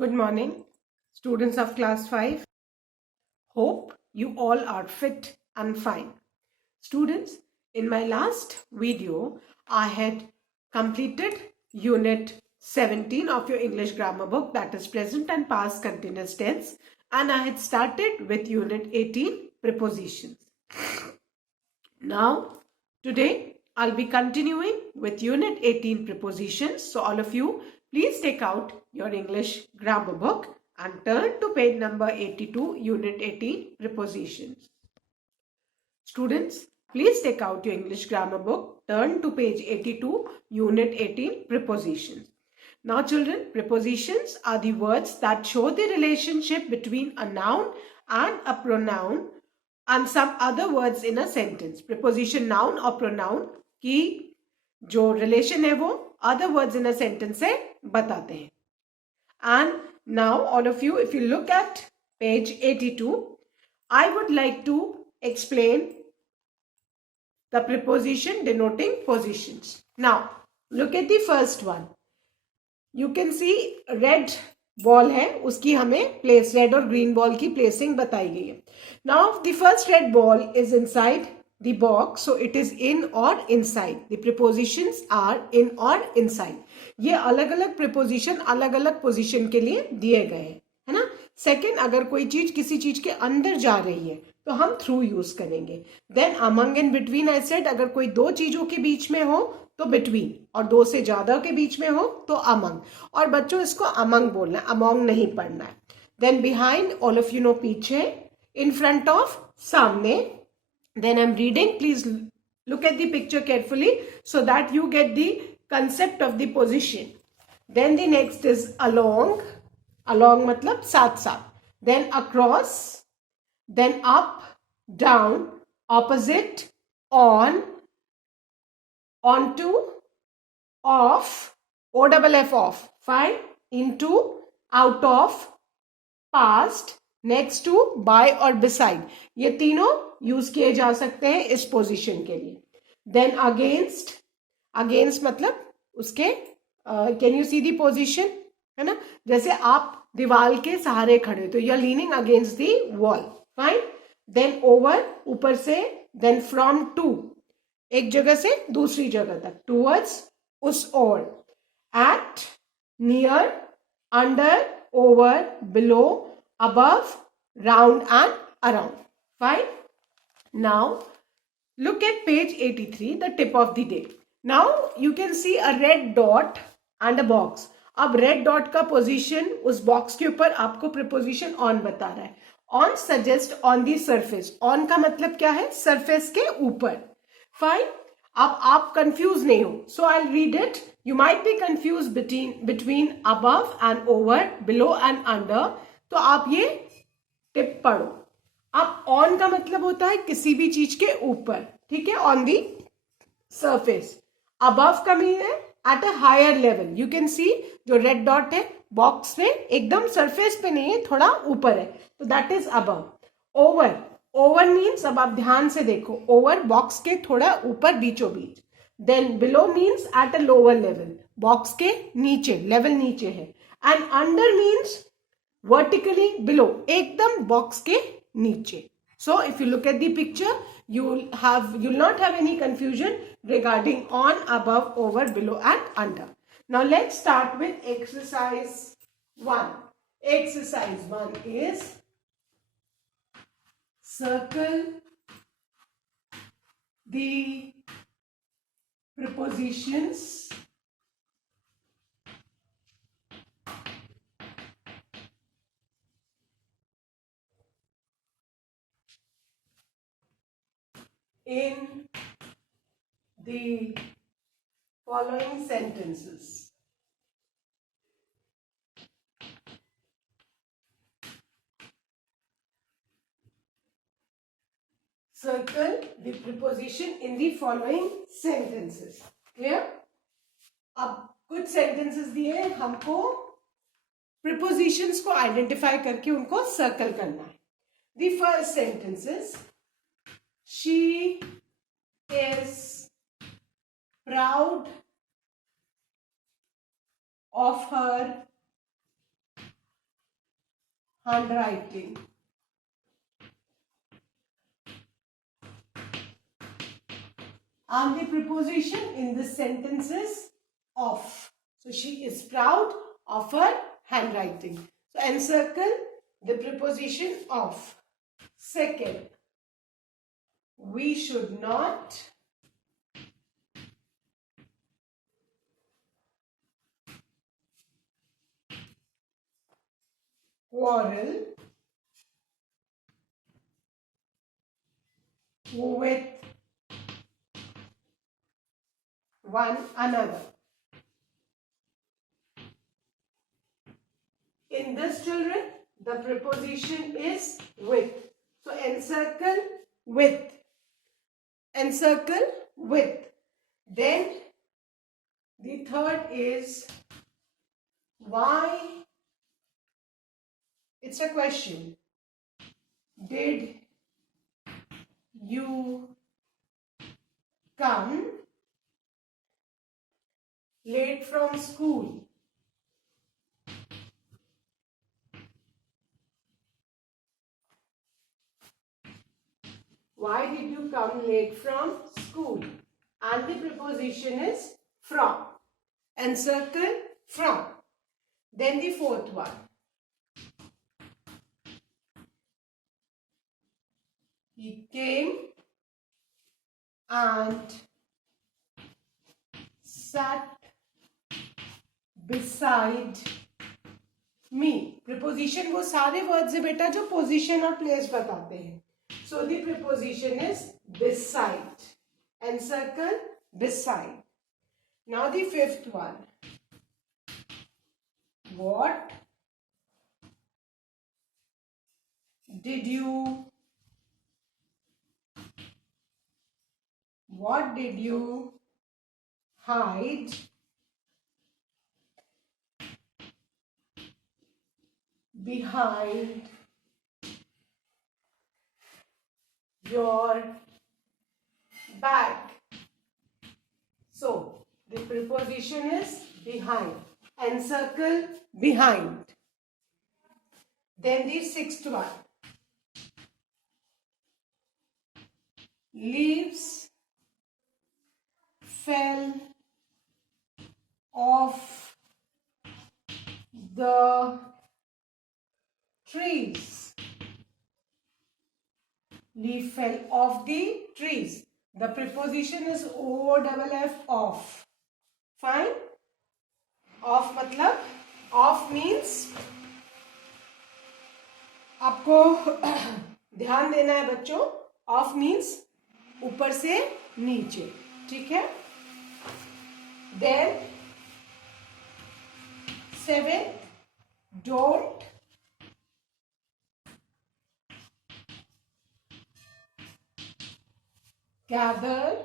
Good morning, students of class 5. Hope you all are fit and fine. Students, in my last video, I had completed unit 17 of your English grammar book, that is present and past continuous tense, and I had started with unit 18, prepositions. Now, today I'll be continuing with unit 18, prepositions. So all of you, please take out your English grammar book and turn to page number 82, unit 18, prepositions. Students, please take out your English grammar book, turn to page 82, unit 18, prepositions. Now children, prepositions are the words that show the relationship between a noun and a pronoun and some other words in a sentence. Preposition noun or pronoun की जो relation है वो other words in a sentence से बताते हैं. And now all of you, if you look at page 82, I would like to explain the preposition denoting positions. Now look at the first one. You can see red ball है, उसकी हमें place, red और green ball की placing बताई गई है. Now the first red ball is inside the box, so it is in और inside. The prepositions are in और इनसाइड. ये अलग अलग प्रीपोजिशन अलग अलग पोजीशन के लिए दिए गए हैं, है ना. सेकंड, अगर कोई चीज किसी चीज के अंदर जा रही है तो हम थ्रू यूज करेंगे. Then among and between, I said अगर कोई दो चीजों के बीच में हो तो बिटवीन, और दो से ज्यादा के बीच में हो तो अमंग. और बच्चों इसको अमंग बोलना है, अमोंग नहीं पढ़ना है. Then behind, all of you know, पीछे. इन फ्रंट ऑफ, सामने. Then I am reading, please look at the picture carefully so that you get the concept of the position. Then the next is along. Along मतलब साथ साथ. Then across. Then up, down, opposite, on, onto, off, off, fine, into, out of, past, next to, by और beside, ये तीनों use किए जा सकते हैं इस पोजीशन के लिए. Then against. अगेंस्ट मतलब उसके, can you see the position, है ना. जैसे आप दीवार के सहारे खड़े तो you are leaning against the wall, fine. Then over, ऊपर से. देन फ्रॉम, टू, एक जगह से दूसरी जगह तक. टूवर्ड्स, उस ओर. At, near, under, over, below, above, round and around, fine. Now look at page 83, the tip of the day. Now you can see a red dot and a box. अब red dot का position उस box के ऊपर आपको preposition on बता रहा है. On suggest on the surface. On का मतलब क्या है, सरफेस के ऊपर, फाइन. अब आप कंफ्यूज नहीं हो, so I read it. You might be confuse between above and over, below and under. तो आप ये टिप पढ़ो. अब ऑन का मतलब होता है किसी भी चीज के ऊपर, ठीक है, ऑन दी सरफेस. अबव का मीन है at a higher level. You can see जो रेड डॉट है बॉक्स में एकदम सरफेस पे नहीं है, थोड़ा ऊपर है, तो that is above. Over. Over means, अब आप ध्यान से देखो, ओवर बॉक्स के थोड़ा ऊपर, बीचों बीच. Then below means at a lower level, box के नीचे, लेवल नीचे है. And under means vertically below, एकदम बॉक्स के नीचे. So if you look at the picture, you'll not have any confusion regarding on, above, over, below and under. Now let's start with exercise 1. Exercise 1 is circle the prepositions in the following sentences. Circle the preposition in the following sentences. Clear? अब कुछ sentences दिए हमको prepositions को identify करके उनको circle करना है. The first sentence is, she is proud of her handwriting. And the preposition in this sentence is of. So she is proud of her handwriting. So encircle the preposition of. Second, we should not quarrel with one another. In this, children, the preposition is with. So encircle with. Encircle with. Then the third is why. It's a question. Did you come late from school? Why did you come late from school? And the preposition is from. Encircle from. Then the fourth one. He came and sat beside me. Preposition वो सारे words है बेटा जो position और place बताते हैं. So the preposition is beside. Encircle beside. Now the fifth one. What did you hide behind your bag? So the preposition is behind. Encircle behind. Then the sixth one. Leaves fell off the trees. Leaf fell off the trees. The preposition is OFF, off. Fine? Off मतलब off means आपको ध्यान देना है बच्चों. Off means ऊपर से नीचे. ठीक है? Then 7, don't gather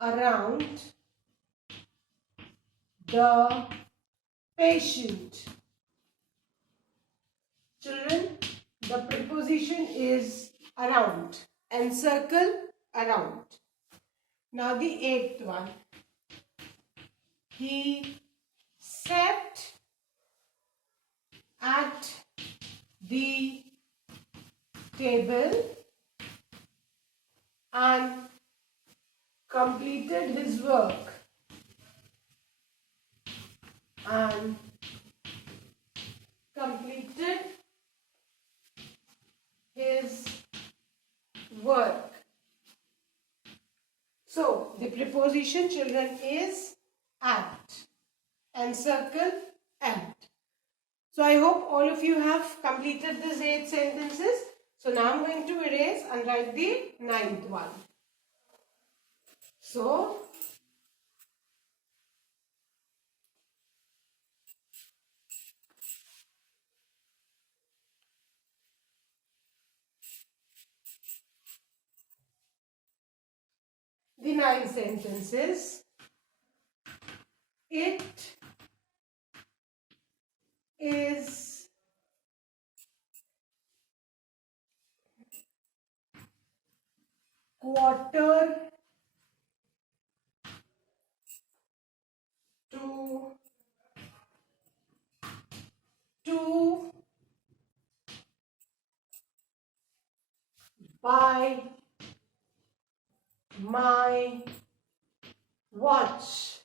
around the patient. Children, the preposition is around. Encircle around. Now the eighth one. He sat at the table and completed his work. And completed his work. So the preposition, children, is at. Encircle at. So I hope all of you have completed these 8 sentences. So now I'm going to erase and write the 9th one. So the 9 sentences. It is quarter to 2 by my watch.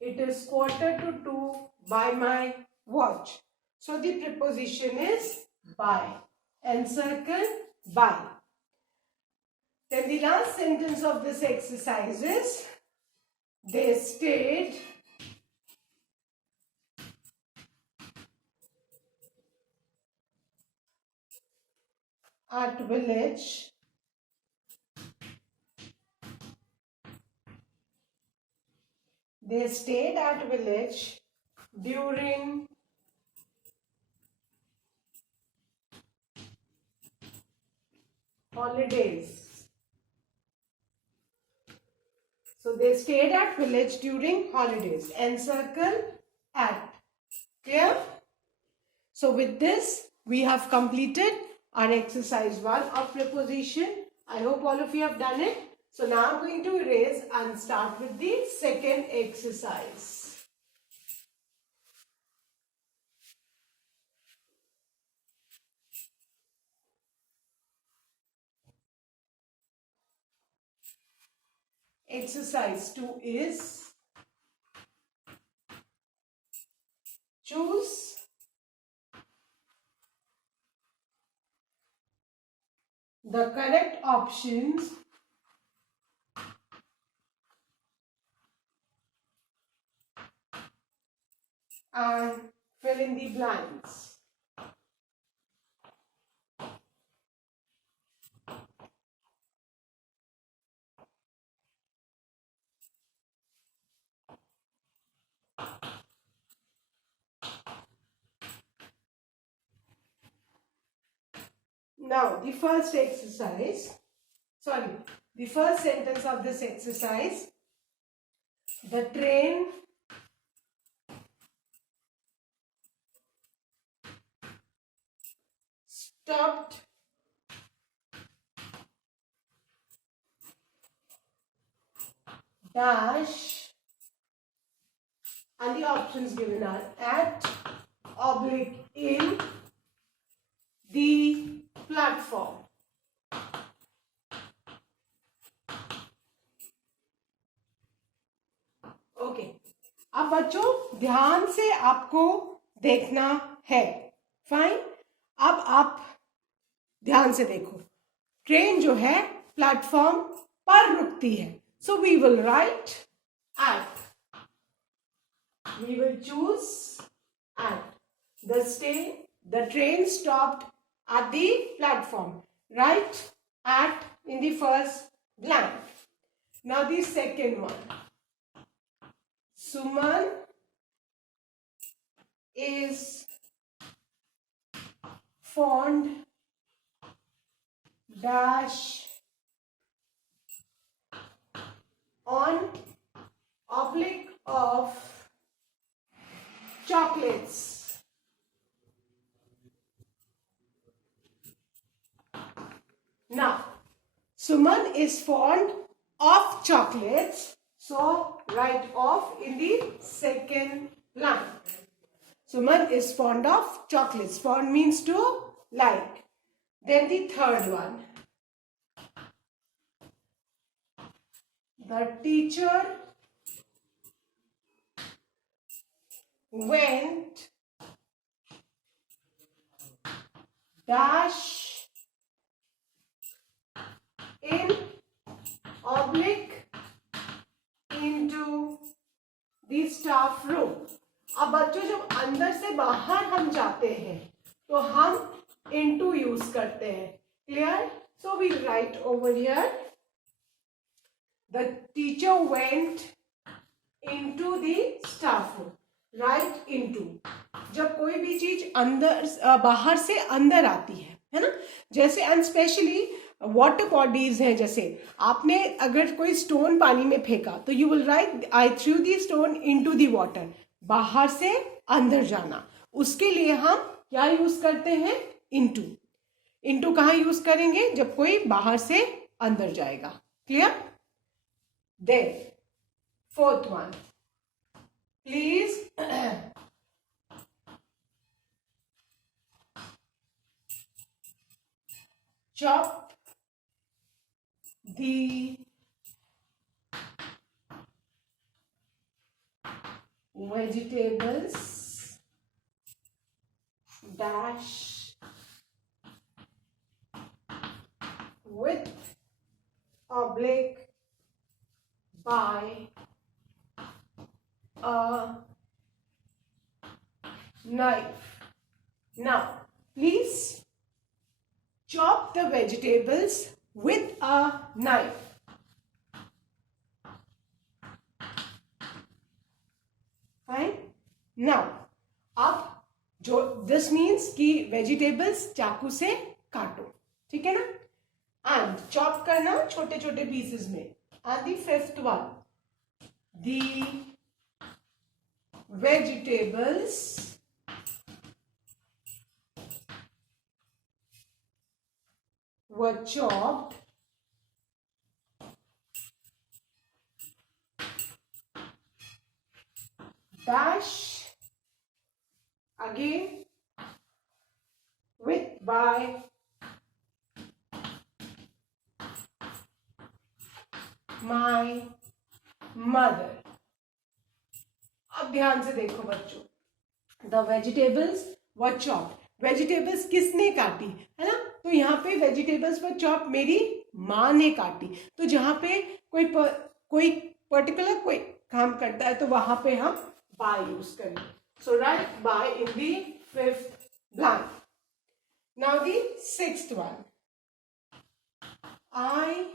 It is 1:45 by my watch. So the preposition is by. Encircle by. Then the last sentence of this exercise is, they stayed at village during holidays. So they stayed at village during holidays. Encircle at. Clear? So with this, we have completed our exercise 1 of preposition. I hope all of you have done it. So now I'm going to erase and start with the second exercise. Exercise 2 is, choose the correct options and fill in the blanks. Now, the first sentence of this exercise, the train stopped dash, and the options given are at, oblique, in the platform. Okay, अब बच्चों ध्यान से आपको देखना है. Fine. अब आप ध्यान से देखो. ट्रेन जो है प्लेटफॉर्म पर रुकती है. So we will write at. We will choose at. The train stopped at the platform. Write at in the first blank. Now the second one. Suman is fond dash on oblique of chocolates. Now, Suman is fond of chocolates. So, write off in the second line. Suman is fond of chocolates. Fond means to like. Then the third one. The teacher went dash in oblique into the staff room. अब बच्चों जब अंदर से बाहर हम जाते हैं तो हम into यूज करते हैं. Clear? So we write over here, the teacher went into the staff room. Write into. जब कोई भी चीज अंदर बाहर से अंदर आती है ना, जैसे एंड स्पेशली वाटर बॉडीज हैं, जैसे आपने अगर कोई स्टोन पानी में फेंका तो you will right I through the stone into the water. बाहर से अंदर जाना, उसके लिए हम क्या यूज करते हैं? इनटू. इनटू कहाँ यूज करेंगे? जब कोई बाहर से अंदर जाएगा. Clear? Then fourth one, please chop the vegetables dash with oblique by a knife. Now, please chop the vegetables with a knife. Fine. Now, अब जो this means कि vegetables चाकू से काटो, ठीक है ना? And chop करना छोटे छोटे pieces में. And the fifth one, the vegetables were chopped dash again with by my mother. अब ध्यान से देखो बच्चों, the vegetables were chop. Vegetables किसने काटी, है ना? तो यहाँ पे वेजिटेबल्स वर चॉप मेरी माँ ने काटी. तो जहाँ पे कोई पर्टिकुलर कोई काम करता है तो वहां पे हम बाय यूज करेंगे. So write by in the fifth blank. Now the sixth one, I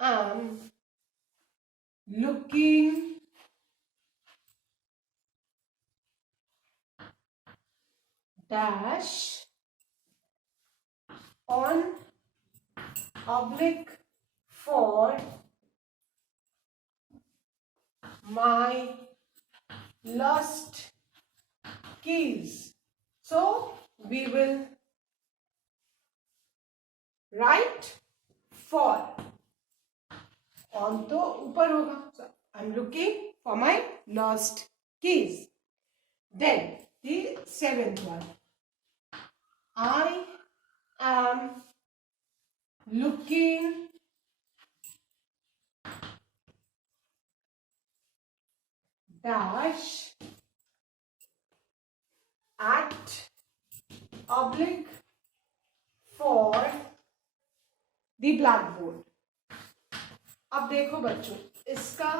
am looking dash on oblique for my lost keys. So we will write for. On तो ऊपर होगा. So I'm looking for my lost keys. Then the seventh one, I am looking dash at oblique for the blackboard. अब देखो बच्चों, इसका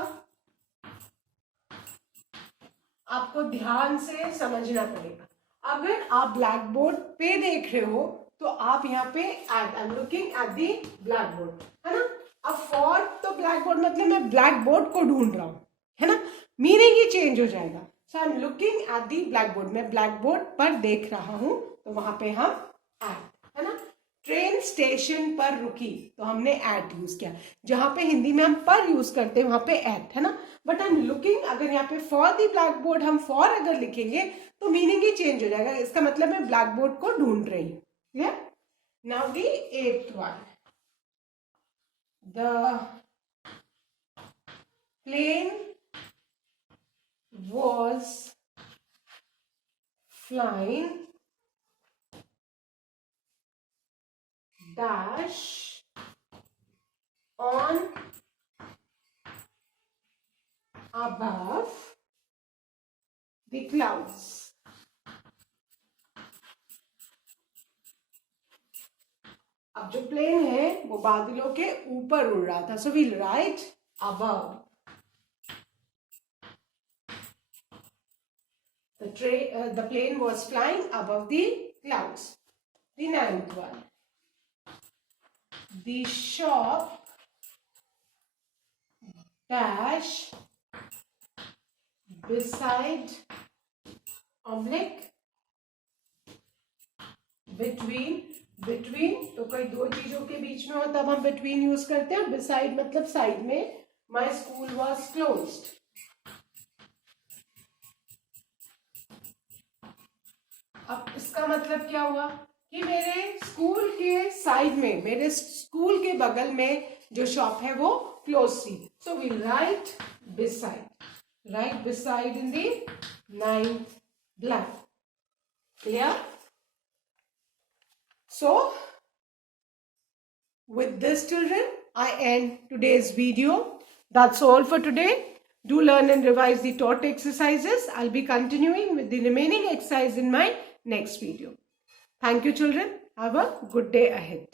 आपको ध्यान से समझना पड़ेगा. अगर आप ब्लैक बोर्ड पे देख रहे हो तो आप यहाँ पे at, I am looking at the blackboard, है ना? अब फॉर तो ब्लैक बोर्ड मतलब मैं ब्लैक बोर्ड को ढूंढ रहा हूँ, है ना? मीनिंग ही चेंज हो जाएगा. So I am looking at the blackboard, मैं ब्लैक बोर्ड पर देख रहा हूँ तो वहां पे हम एट, है ना? ट्रेन स्टेशन पर रुकी तो हमने एट यूज किया. जहां पे हिंदी में हम पर यूज करते हैं वहां पे एट, है ना? बट आई एम लुकिंग, अगर यहाँ पे फॉर दी ब्लैक बोर्ड हम फॉर अगर लिखेंगे तो मीनिंग ही चेंज हो जाएगा. इसका मतलब मैं ब्लैक बोर्ड को ढूंढ रही हूँ. Clear? Now the eighth one, the plane was flying dash on above the clouds. अब जो प्लेन है वो बादलों के ऊपर उड़ रहा था. So we'll write above. The plane was flying above the clouds. The ninth one, the shop dash beside oblique between. तो कोई दो चीजों के बीच में हो तब हम between यूज करते हैं. beside मतलब साइड में. My school was closed. अब इसका मतलब क्या हुआ कि मेरे स्कूल के साइड में, मेरे स्कूल के बगल में जो शॉप है वो क्लोज थी. So we write beside. Write beside in the ninth blank. Clear? So With this, children, I end today's video. That's all for today. Do learn and revise the taught exercises. I'll be continuing with the remaining exercise in my next video. Thank you, children. Have a good day ahead.